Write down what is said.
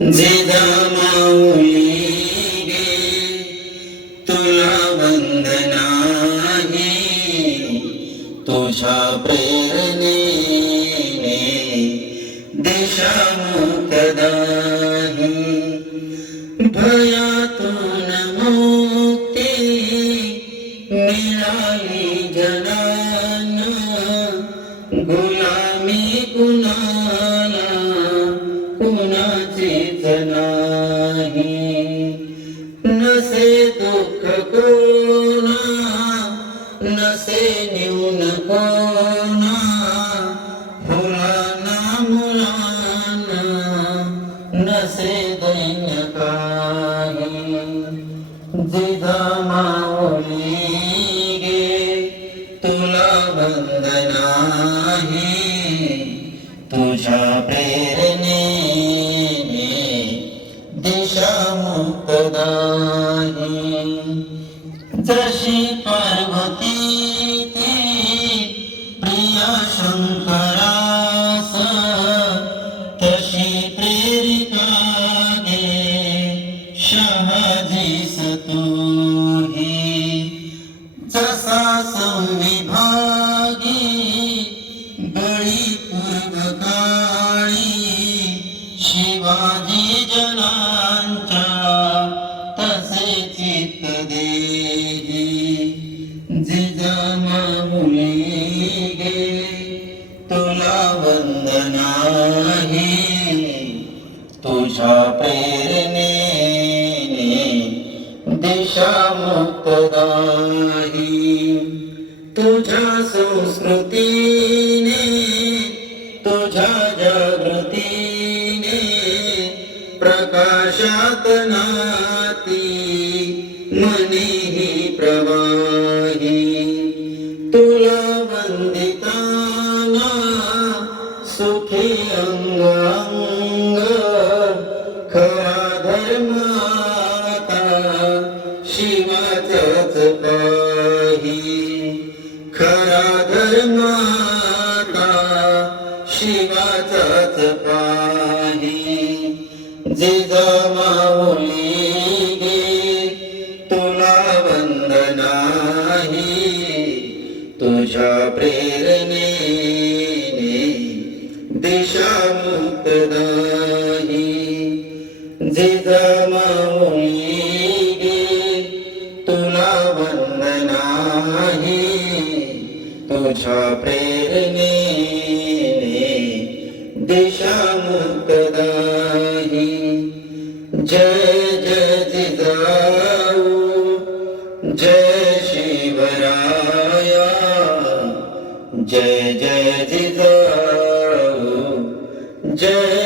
जिजामाऊली गे तुला वंदना आहे, तुझ्या प्रेरणेने दिशा मुक्तदाही. भयातून मुक्ती मिळाली जनांना, गुलामी कुणाला कुणाचीच नाही. नसे दुःख कोणा, नसे न्यून कोणा, मुलांना मुलांना नसे दैन्य काही. जिजामाऊली गे तुला वंदना आहे, तुझ्या प्रेरणेने दिशा मुक्तदाही. जशी पार्वती ती प्रिया शंकरास, तशी प्रेरिका गे शहाजीस तूही. जसा संविभागी बळी पूर्वकाळी शिवाजी जनांच्या, तसे चित्त देही. जिजामाऊली गे तुला वंदना आहे, तुझ्या प्रेरणेने दिशा मुक्तदाही. तुझ्या संस्कृतीने, तुझ्या जागृतीने प्रकाशात नाती मनीही प्रवाही. तुला वंदिताना सुखी अंग अंग, खरा धर्म आता शिवाचाच पाही. खरा धर्म आता शिवाचाच पाही. जिजामाऊली गे तुला वंदना आहे, तुझ्या प्रेरणेने दिशा मुक्तदाही. जिजामाऊली गे तुला वंदना आहे, तुझ्या प्रेरणेने दिशा मुक्तदाही. जय जय जिजाऊ, जय शिवराया, जय जय जिजाऊ, जय